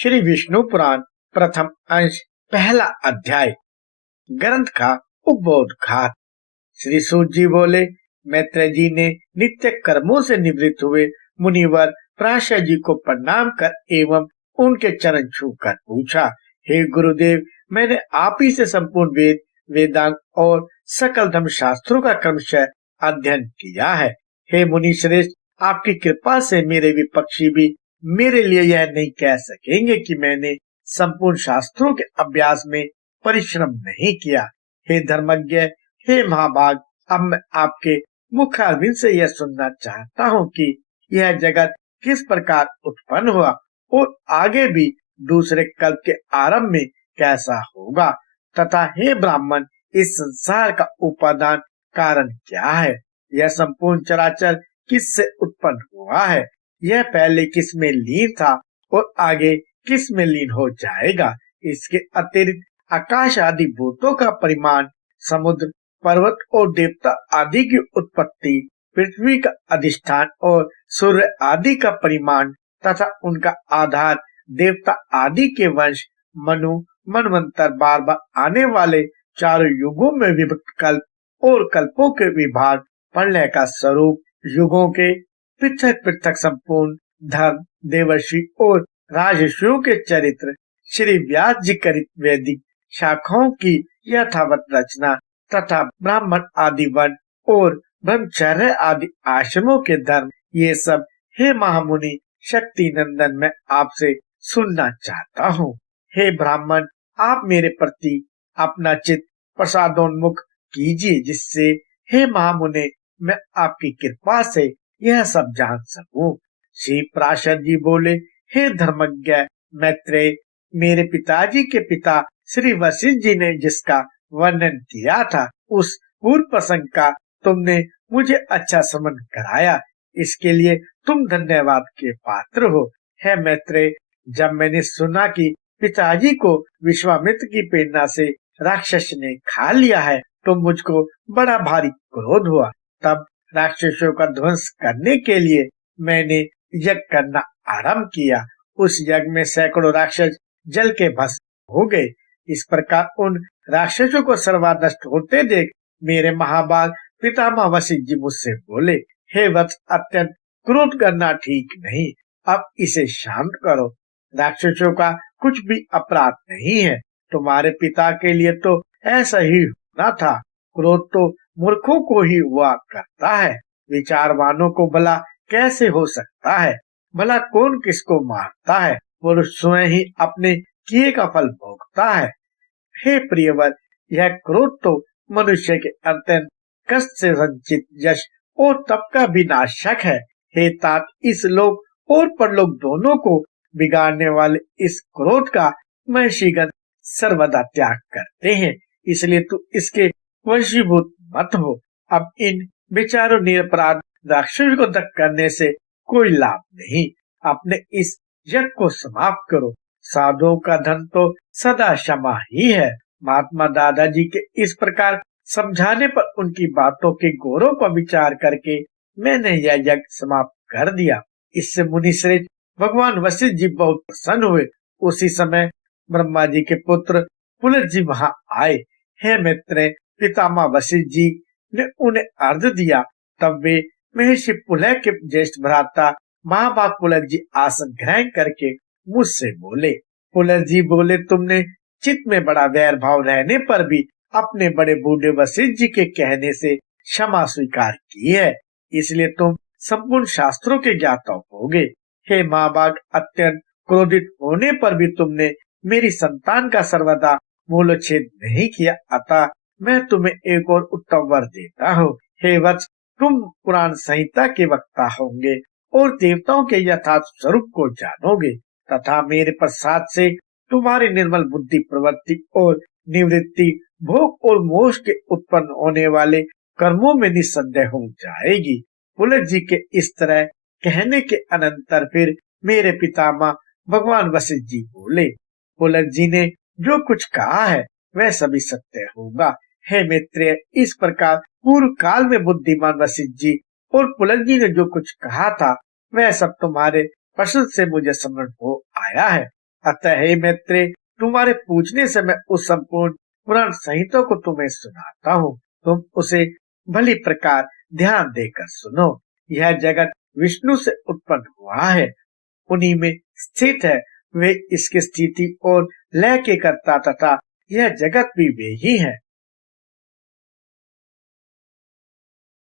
श्री विष्णु पुराण प्रथम अंश पहला अध्याय। ग्रंथ का उद्बोध घात। श्री सूत जी बोले, मैत्रेय जी ने नित्य कर्मों से निवृत्त हुए मुनिवर पराशर जी को प्रणाम कर एवं उनके चरण छूकर पूछा, हे गुरुदेव, मैंने आप ही से संपूर्ण वेद, वेदांग और सकल धर्म शास्त्रों का क्रमशः अध्ययन किया है। हे मुनि श्रेष्ठ, आपकी कृपा से मेरे विपक्षी भी मेरे लिए यह नहीं कह सकेंगे कि मैंने संपूर्ण शास्त्रों के अभ्यास में परिश्रम नहीं किया। हे धर्मज्ञ, हे महाभाग, अब मैं आपके मुखारविंद से यह सुनना चाहता हूँ कि यह जगत किस प्रकार उत्पन्न हुआ और आगे भी दूसरे कल्प के आरंभ में कैसा होगा, तथा हे ब्राह्मण, इस संसार का उपादान कारण क्या है? यह संपूर्ण चराचर किससे उत्पन्न हुआ है? यह पहले किस में लीन था और आगे किस में लीन हो जाएगा? इसके अतिरिक्त आकाश आदि भूतों का परिमाण, समुद्र, पर्वत और देवता आदि की उत्पत्ति, पृथ्वी का अधिष्ठान और सूर्य आदि का परिमाण तथा उनका आधार, देवता आदि के वंश, मनु, मनवंतर, बार बार आने वाले चारों युगों में विभक्त कल्प और कल्पों के विभाग, प्रलय का स्वरूप, युगों के पृथक पृथक संपूर्ण धर्म, देवर्षि और राजर्षियों के चरित्र, श्री व्यास जी करित वैदिक शाखाओं की यथावत रचना तथा ब्राह्मण आदि वन और ब्रह्मचर्य आदि आश्रमों के धर्म, ये सब हे महामुनि शक्ति नंदन मैं आपसे सुनना चाहता हूँ। हे ब्राह्मण, आप मेरे प्रति अपना चित्त प्रसादोन्मुख कीजिए, जिससे हे महामुने मैं आपकी कृपा से यह सब जान सकूं। श्री पराशर जी बोले, हे धर्मज्ञ मैत्रेय, मेरे पिताजी के पिता श्री वशिष्ठ जी ने जिसका वर्णन किया था, उस पूर्व प्रसंग का तुमने मुझे अच्छा समझ कराया, इसके लिए तुम धन्यवाद के पात्र हो। है मैत्रेय, जब मैंने सुना कि पिताजी को विश्वामित्र की प्रेरणा से राक्षस ने खा लिया है, तो मुझको बड़ा भारी क्रोध हुआ। तब राक्षसों का ध्वंस करने के लिए मैंने यज्ञ करना आरंभ किया। उस यज्ञ में सैकड़ों राक्षस जल के भस्म हो गए। इस प्रकार उन राक्षसों को सर्वनष्ट होते देख मेरे महाभाग पितामह वशिष्ठ जी मुझसे बोले, हे वत्स, अत्यंत क्रोध करना ठीक नहीं, अब इसे शांत करो। राक्षसों का कुछ भी अपराध नहीं है। तुम्हारे पिता के लिए तो ऐसा ही होना था। क्रोध तो मूर्खों को ही हुआ करता है, विचारवानों को भला कैसे हो सकता है? भला कौन किसको मारता है? पुरुष स्वयं ही अपने किए का फल भोगता है। हे प्रियवर, यह क्रोध तो मनुष्य के अत्यंत कष्ट से संचित यश और तप का विनाशक है। हे तात, इस लोक और परलोक दोनों को बिगाड़ने वाले इस क्रोध का महर्षिगण सर्वदा त्याग करते हैं, इसलिए तू इसके वशीभूत मत हो। अब इन बेचारों निरपराध राक्षस को दग्ध करने से कोई लाभ नहीं। अपने इस यज्ञ को समाप्त करो। साधुओं का धन तो सदा क्षमा ही है। महात्मा दादाजी के इस प्रकार समझाने पर उनकी बातों के गौरव पर विचार करके मैंने यह यज्ञ समाप्त कर दिया। इससे मुनि श्रेष्ठ भगवान वशिष्ठ जी बहुत प्रसन्न हुए। उसी समय ब्रह्मा जी के पुत्र पुलह जी वहां आए। हे मित्र, पितामह वशिष्ठ जी ने उन्हें अर्घ्य दिया। तब वे महर्षि पुलह के ज्येष्ठ भ्राता महाभाग पुलह जी आसन ग्रहण करके मुझसे बोले। पुलह जी बोले, तुमने चित्त में बड़ा वैर भाव रहने पर भी अपने बड़े बूढ़े वशिष्ठ जी के कहने से क्षमा स्वीकार की है, इसलिए तुम संपूर्ण शास्त्रों के ज्ञाता होगे। हे महाभाग, अत्यंत क्रोधित होने पर भी तुमने मेरी संतान का सर्वदा मूलोच्छेद नहीं किया, अतः मैं तुम्हें एक और उत्तम वर देता हूँ। हे वत्स, तुम पुराण संहिता के वक्ता होंगे और देवताओं के यथार्थ स्वरूप को जानोगे, तथा मेरे प्रसाद से तुम्हारी निर्मल बुद्धि, प्रवृत्ति और निवृत्ति, भोग और मोक्ष के उत्पन्न होने वाले कर्मों में निस्संदेह हो जाएगी। पुलह जी के इस तरह कहने के अनंतर फिर मेरे पितामह भगवान वशिष्ठ जी बोले। पुलह जी ने जो कुछ कहा है वह सभी सत्य होगा। हे मित्र, इस प्रकार पूर्व काल में बुद्धिमान वशिष्ठ जी और पुलह जी ने जो कुछ कहा था वह सब तुम्हारे प्रश्न से मुझे समझ हो आया है। अतः हे मैत्रेय, तुम्हारे पूछने से मैं उस संपूर्ण पुराण संहिता को तुम्हें सुनाता हूँ। तुम उसे भली प्रकार ध्यान देकर सुनो। यह जगत विष्णु से उत्पन्न हुआ है, उन्हीं में स्थित है। वे इसकी स्थिति और लय के कर्ता तथा यह जगत भी वे ही है।